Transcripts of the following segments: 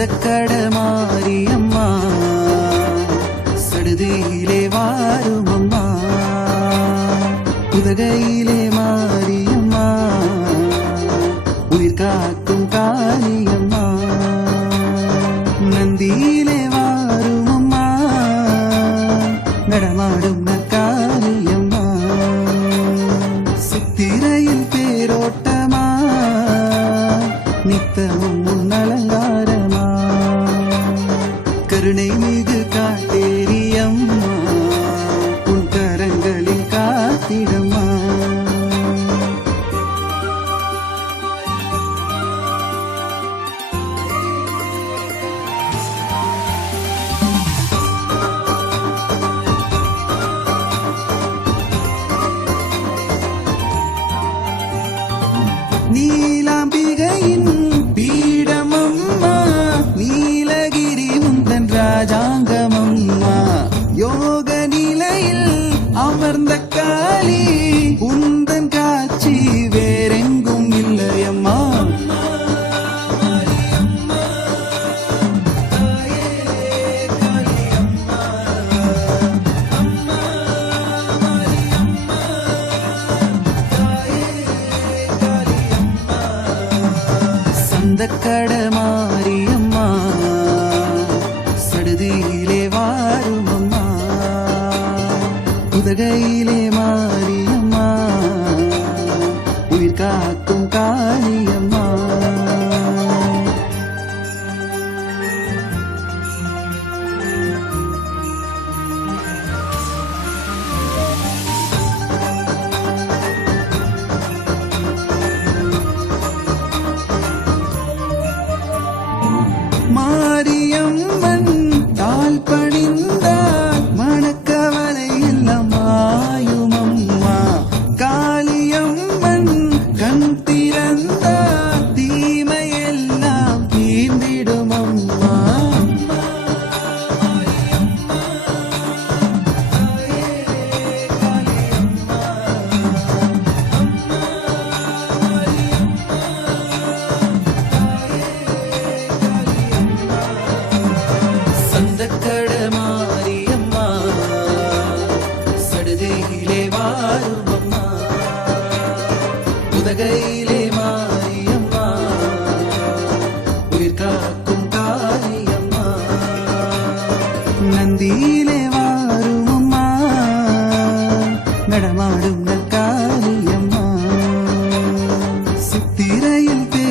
ചന്തക്കട മാരിയമ്മ സടുതിയിലെ വാരുമമ്മ ഉതകയിലെ മാരിയമ്മ ഉയിർ കാക്കും കാലിയമ്മ നന്ദിയിലെ വാരുമമ്മ നടമാടും கருணை மிகு காட்டேரியம்மா உன் கரங்களில் காத்திடம்மா. நீலாம்பிகையின் வந்த கடமாரியம்மா சடுதியிலே வாருமம்மா. உதகையிலே மாரியம்மா உயிர் காக்கும் காளியம்மா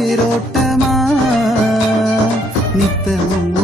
தேரோட்டமா நித்தமும்